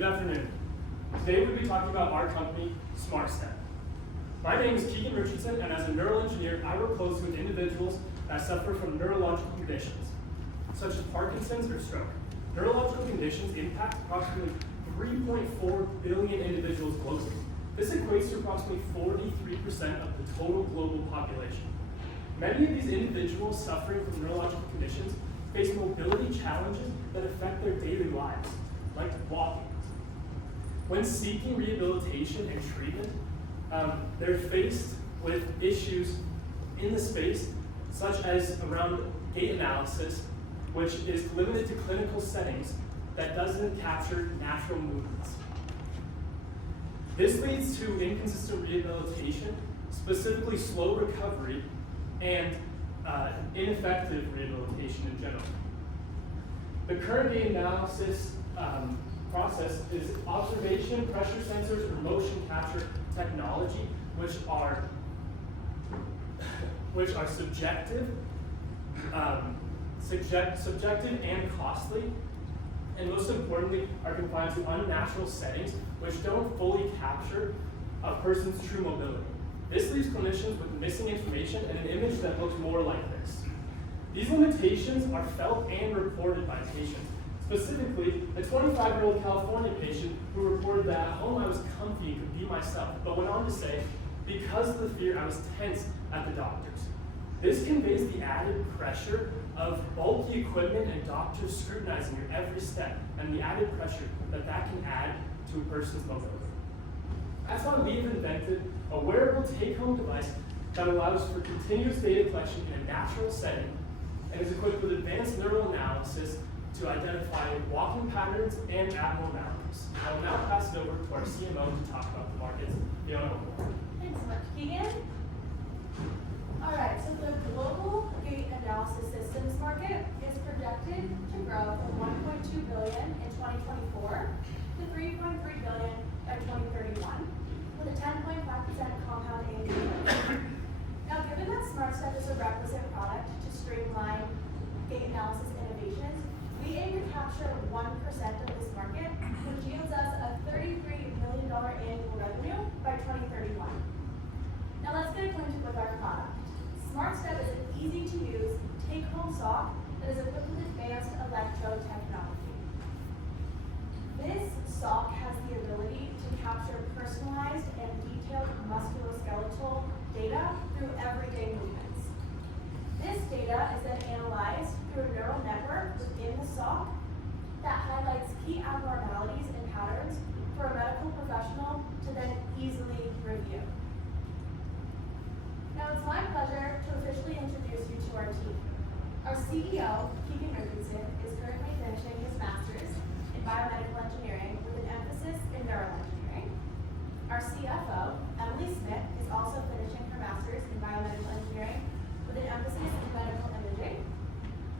Good afternoon. Today we'll be talking about our company, SmartStep. My name is Keegan Richardson, and as a neural engineer, I work closely with individuals that suffer from neurological conditions, such as Parkinson's or stroke. Neurological conditions impact approximately 3.4 billion individuals globally. This equates to approximately 43% of the total global population. Many of these individuals suffering from neurological conditions face mobility challenges that affect their daily lives, like walking. When seeking rehabilitation and treatment, they're faced with issues in the space, such as around gait analysis, which is limited to clinical settings that doesn't capture natural movements. This leads to inconsistent rehabilitation, specifically slow recovery, and ineffective rehabilitation in general. The current gait analysis process is observation, pressure sensors, or motion capture technology, which are subjective and costly, and most importantly, are confined to unnatural settings which don't fully capture a person's true mobility. This leaves clinicians with missing information and an image that looks more like this. These limitations are felt and reported by patients. Specifically, a 25-year-old California patient who reported that at home I was comfy and could be myself, but went on to say, because of the fear, I was tense at the doctors. This conveys the added pressure of bulky equipment and doctors scrutinizing your every step, and the added pressure that can add to a person's mobility. That's why we've invented a wearable take-home device that allows for continuous data collection in a natural setting and is equipped with advanced neural analysis to identify walking patterns and abnormalities. I will now pass it over to our CMO to talk about the markets. Fiona. Thanks so much, Keegan. All right, so the global gait analysis systems market is projected to grow from 1.2 billion in 2024 to 3.3 billion by 2031, with a 10.5% compound annual growth. Now, given that SmartStep is a requisite product to streamline gait analysis innovations, we aim to capture 1% of this market, which yields us a $33 million annual revenue by 2031. Now let's get acquainted with our product. SmartStep is an easy-to-use, take-home sock that is equipped with advanced electrode technology. This sock has the ability to capture personalized and detailed musculoskeletal data through everyday movements. This data is then analyzed through a neural network within the sock that highlights key abnormalities and patterns for a medical professional to then easily review. Now it's my pleasure to officially introduce you to our team. Our CEO, Keegan Richardson, is currently finishing his master's in biomedical engineering with an emphasis in neural engineering. Our CFO, Emily Smith, is also finishing her master's in biomedical engineering with an emphasis in medical imaging.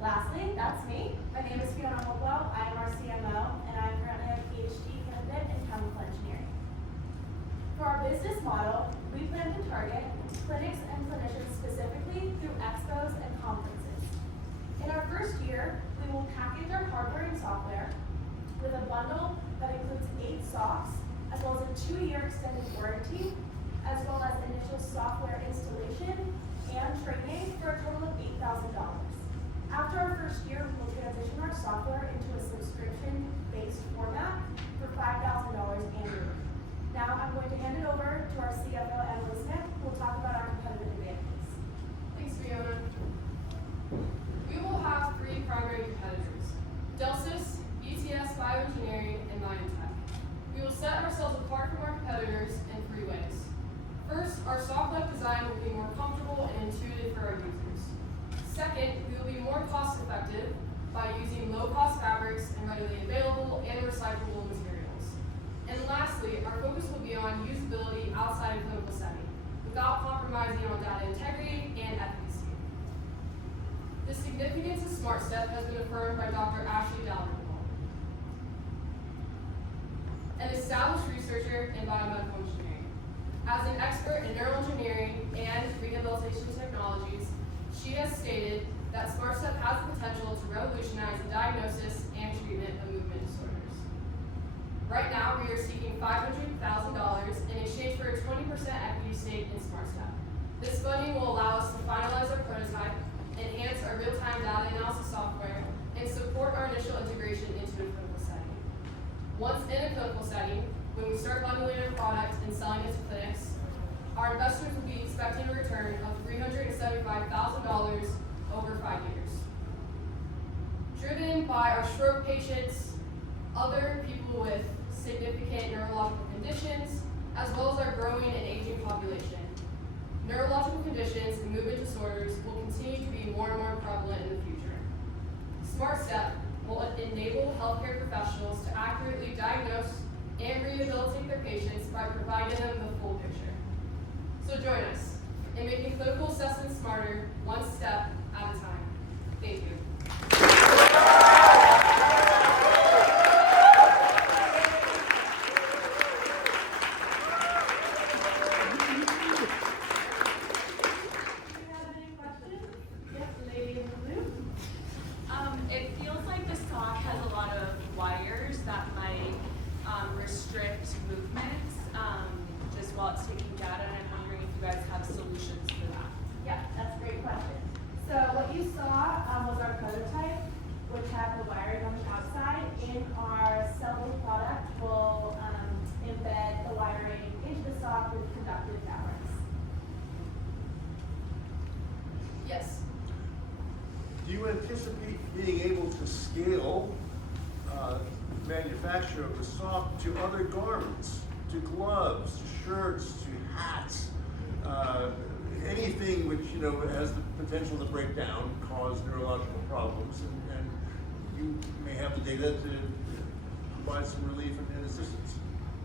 Lastly, that's me. My name is Fiona Hopewell. I am our CMO, and I am currently a PhD candidate in chemical engineering. For our business model, we plan to target clinics and clinicians specifically through expos and conferences. In our first year, we will package our hardware and software with a bundle that includes 8 socks, as well as a 2-year extended warranty, as well as initial software installation and training for a total of $8,000. After our first year, we will transition our software into a subscription-based format for $5,000 annually. Now I'm going to hand it over to our CFO, Emily Smith, who will talk about our competitive advantages. Thanks, Fiona. We will have 3 primary competitors: Delsis, ETS Bioengineering, and Myotech. We will set ourselves apart from our competitors in 3 ways. First, our soft-like design will be more comfortable and intuitive for our users. Second, we will be more cost-effective by using low-cost fabrics and readily available and recyclable materials. And lastly, our focus will be on usability outside of clinical setting, without compromising on data integrity and efficacy. The significance of SmartStep has been affirmed by Dr. Ashley Dalrymple, an established researcher in biomedical engineering. As an expert in neural engineering and rehabilitation technologies, she has stated that SmartStep has the potential to revolutionize the diagnosis and treatment of movement disorders. Right now, stake in SmartStep. This funding will allow us to finalize our prototype, enhance our real-time data analysis software, and support our initial integration into a clinical setting. Once in a clinical setting, when we start bundling our product and selling it to clinics, our investors will be expecting a return of $375,000 over 5 years. Driven by our stroke patients, other people with significant neurological conditions, as well as our growing and aging population, neurological conditions and movement disorders will continue to be more and more prevalent in the future. SmartStep will enable healthcare professionals to accurately diagnose and rehabilitate their patients by providing them the full picture. So join us in making clinical assessment smarter, one step at a time. Thank you. Do you have any questions? Yes, the lady in blue. It feels like this talk has a lot of wires that might restrict movements just while it's taking data, and I'm wondering if you guys have solutions for that. Yeah, that's a great question. So what you saw was our prototype, which had the wiring on the outside. In our sellable product, we'll embed the wiring into the sock with conductive fabrics. Yes. Do you anticipate being able to scale manufacture of the sock to other garments, to gloves, to shirts, to hats, anything which has the potential to break down, cause neurological problems, and you may have the data to provide some relief and assistance?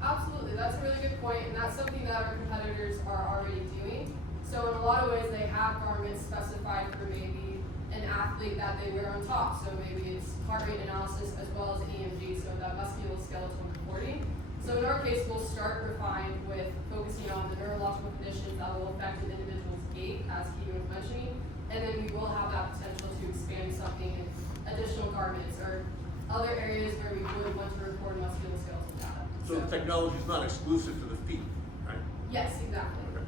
Absolutely, that's a really good point, and that's something that our competitors are already doing. So in a lot of ways, they have garments specified for maybe an athlete that they wear on top. So maybe it's heart rate analysis as well as EMG, so that musculoskeletal reporting. So in our case, we'll start refined with focusing on the neurological conditions that will affect an individual's gait, as Keegan was mentioning, and then we will have that potential to expand something in additional garments or other areas where we would want to record musculoskeletal data. So the technology is not exclusive to the feet, right? Yes, exactly. Okay.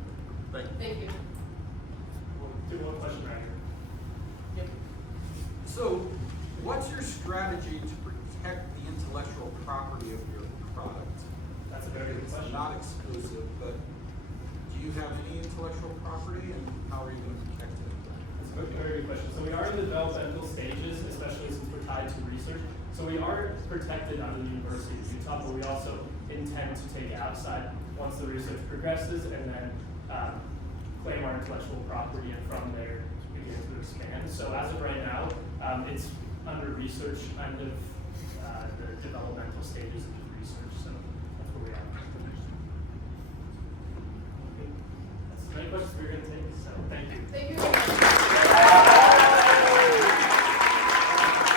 Thank you. Thank you. We'll do one question right here. So, what's your strategy to protect the intellectual property of your product? That's a very good It's question. not exclusive, but do you have any intellectual property, and how are you going to protect it? That's a very good question. So we are in the developmental stages, especially since we're tied to research. So we are protected under the University of Utah, but we also intend to take it outside once the research progresses and then claim our intellectual property and from there begin to expand. So as of right now, it's under research, kind of the developmental stages of the research. So that's where we are. Okay. That's as many questions we're going to take. So thank you. Thank you.